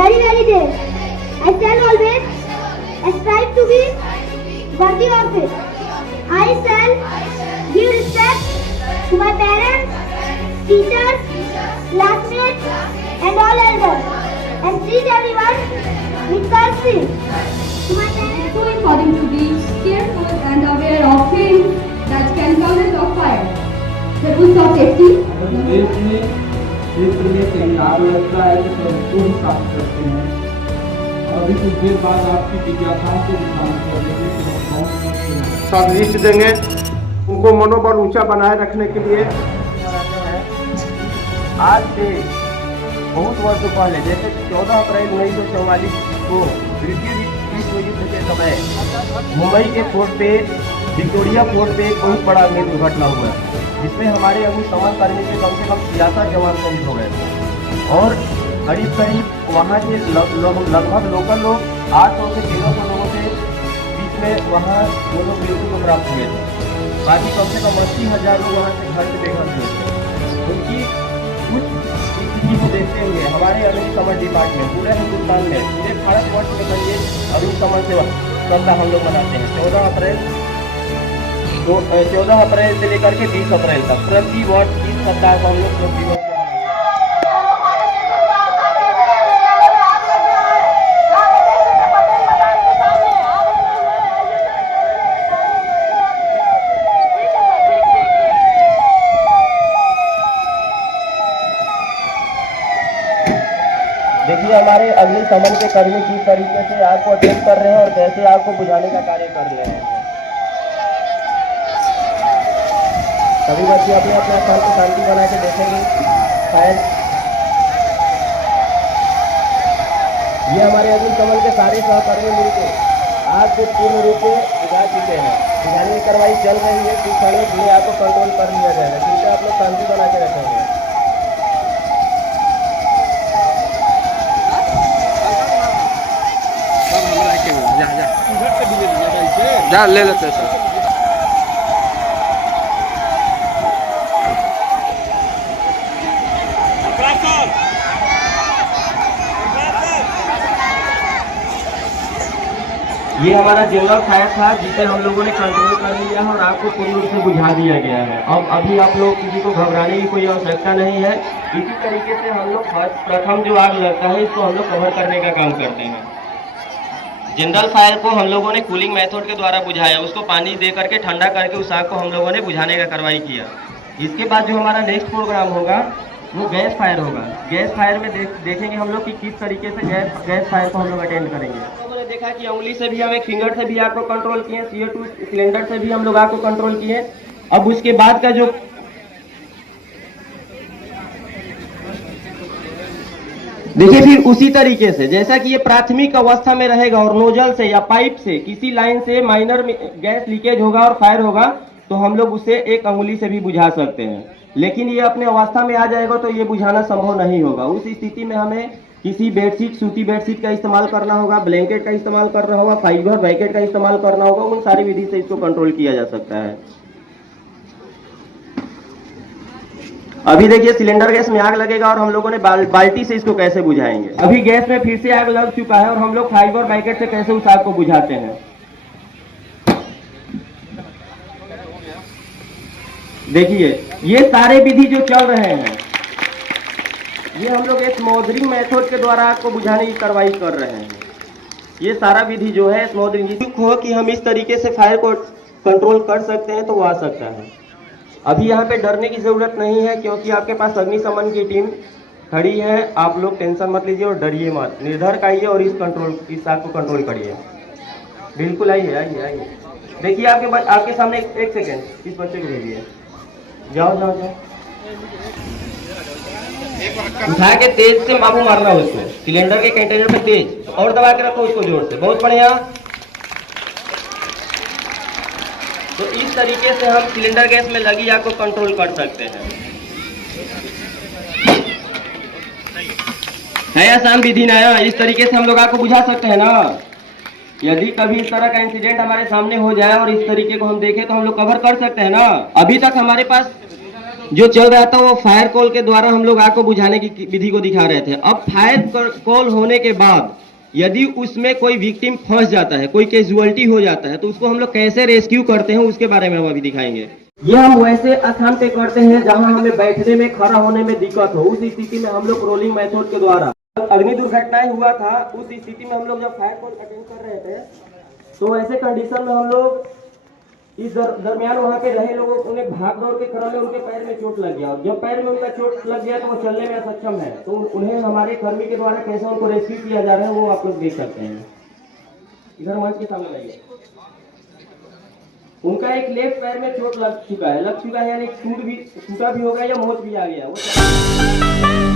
very dear. I shall always strive to be worthy of it. I shall give respect to my parents, teachers, classmates, and all elders, and treat everyone with courtesy. To my parents, So according to be careful and aware of things that can cause of fire. The rules of safety. देश में क्षेत्र में तैयार रहता है तो सबको ही साफ करते हैं। अभी कुछ देर बाद आपकी जिज्ञासाओं को दिखाना चाहिए। सब लिस्ट देंगे, उनको मनोबल ऊंचा बनाए रखने के लिए। आज से बहुत वर्षों पहले जैसे 14 अप्रैल 1944 को द्वितीय विश्व युद्ध के समय मुंबई के फोर्ट पे विक्टोरिया फोर्ट पे एक बहुत बड़ा अग्नि दुर्घटना हुआ, जिसमें हमारे अग्निशमन कर्मी के कम से कम 66 जवान शहीद हो गए और करीब वहाँ के लगभग लोकल लोग 800 से 1300 लोगों के बीच में वहाँ वो लोग मृत्यु को प्राप्त हुए थे। बाकी कम से कम 80,000 लोग वहाँ से घर से बेघर हुए थे। उनकी कुछ स्थिति को देखते हुए हमारे अग्निशमन डिपार्टमेंट पूरे हिंदुस्तान में पूरे भारतवर्ष में कहिए अग्निशमन सेवा सप्ताह हम लोग मनाते हैं। 14 अप्रैल से लेकर के 20 अप्रैल तक प्रति वर्ष इस सप्ताह को हम लोग योग दिवस से देखिए हमारे अग्निशमन के कर्मी किस तरीके से आग को अटेंड कर रहे हैं और कैसे आग को बुझाने का कार्य कर रहे हैं। सभी बच्चे अपने अपने स्थान को शांति बना के देखेंगे। शायद ये हमारे अग्निशमन के सारे सहकर्मी मिलकर आग को पूर्ण रूप से बुझा चुके हैं। बुझाने की कार्रवाई चल रही है। कुछ समय में आग को कंट्रोल कर लिया जाएगा। कृपया आप लोग शांति बना के रखेंगे। जा ले लेते हैं सर। ये हमारा जनरल फायर था जिसे हम लोगों ने कंट्रोल कर लिया है और आग को पूर्ण रूप से बुझा दिया गया है। अब अभी आप लोग किसी को घबराने की कोई आवश्यकता नहीं है। इसी तरीके से हम लोग प्रथम जो आग लगता है इसको हम लोग कवर करने का काम करते हैं। जनरल फायर को हम लोगों ने कूलिंग मेथड के द्वारा बुझाया, उसको पानी दे करके ठंडा करके उस आग को हम लोगों ने बुझाने का कार्रवाई किया। इसके बाद जो हमारा नेक्स्ट प्रोग्राम होगा वो गैस फायर होगा। गैस फायर में देखेंगे हम लोग कि किस तरीके से गैस फायर को हम लोग अटेंड करेंगे। हम लोगों ने देखा कि उंगली से भी हम एक फिंगर से भी आग को कंट्रोल किए, CO2 सिलेंडर से भी हम लोग आग को कंट्रोल किए। अब उसके बाद का जो देखिए फिर उसी तरीके से जैसा कि ये प्राथमिक अवस्था में रहेगा और नोजल से या पाइप से किसी लाइन से माइनर गैस लीकेज होगा और फायर होगा तो हम लोग उसे एक अंगुली से भी बुझा सकते हैं। लेकिन ये अपने अवस्था में आ जाएगा तो ये बुझाना संभव नहीं होगा। उस स्थिति में हमें किसी बेडशीट, सूती बेडशीट का इस्तेमाल करना होगा, ब्लैंकेट का इस्तेमाल करना होगा, फाइबर ब्रैकेट का इस्तेमाल करना होगा। उन सारी विधि से इसको कंट्रोल किया जा सकता है। अभी देखिए सिलेंडर गैस में आग लगेगा और हम लोगों ने बाल्टी से इसको कैसे बुझाएंगे। अभी गैस में फिर से आग लग चुका है और हम लोग फाइबर ब्रैकेट से कैसे उस आग को बुझाते हैं। देखिए ये सारे विधि जो चल रहे हैं ये हम लोग एक स्मोदरिंग मेथड के द्वारा आग को बुझाने की कार्रवाई कर रहे हैं। ये सारा विधि जो है स्मोदरिंग हो कि हम इस तरीके से फायर को कंट्रोल कर सकते हैं तो वो आ सकता है। अभी यहाँ पे डरने की जरूरत नहीं है क्योंकि आपके पास अग्निशमन की टीम खड़ी है। आप लोग टेंशन मत लीजिए और डरिए मत, निर्धर आइए और इस आग को कंट्रोल करिए। बिल्कुल आइए आइए आइए। देखिए आपके सामने एक सेकेंड इस बच्चे को भेजिए। जाओ जाओ जाओ, उठा के तेज से बाबू मारना उसको, सिलेंडर के कंटेनर में तेज और दबा के रखो उसको जोर से। बहुत बढ़िया। तो इस तरीके से हम सिलेंडर गैस में लगी आग को कंट्रोल कर सकते हैं। है आसान विधि ना? इस तरीके से हम लोग आग को बुझा सकते हैं ना। यदि कभी इस तरह का इंसिडेंट हमारे सामने हो जाए और इस तरीके को हम देखें तो हम लोग कवर कर सकते हैं ना। अभी तक हमारे पास जो चल रहा था वो फायर कॉल के द्वारा हम लोग आग को बुझाने की विधि को दिखा रहे थे। अब फायर कॉल होने के बाद यदि उसमें कोई विक्टिम फंस जाता है, कोई कैजुअलिटी हो जाता है, तो उसको हम लोग कैसे रेस्क्यू करते हैं उसके बारे में हम अभी दिखाएंगे। ये हम वैसे स्थान पे करते हैं जहां हमें बैठने में, खड़ा होने में दिक्कत हो। उस स्थिति में हम लोग रोलिंग मेथड के द्वारा, अग्नि दुर्घटनाएं हुआ था उस स्थिति में हम लोग जब फायर कॉल अटेंड कर रहे थे तो ऐसे कंडीशन में हम लोग इस दरमियान वहाँ के रहे लोगों उन्हें भाग दौड़ के क्रम में उनके पैर में चोट लग गया, और जब पैर में उनका चोट लग गया तो वो चलने में असक्षम है, तो उन्हें हमारे कर्मी के द्वारा कैसे उनको रेस्क्यू किया जा रहा है वो आप लोग देख सकते हैं। इधर मंच के सामने आइए। उनका एक लेफ्ट पैर में चोट लग चुका है यानी टूटा भी होगा या मोच भी आ गया वो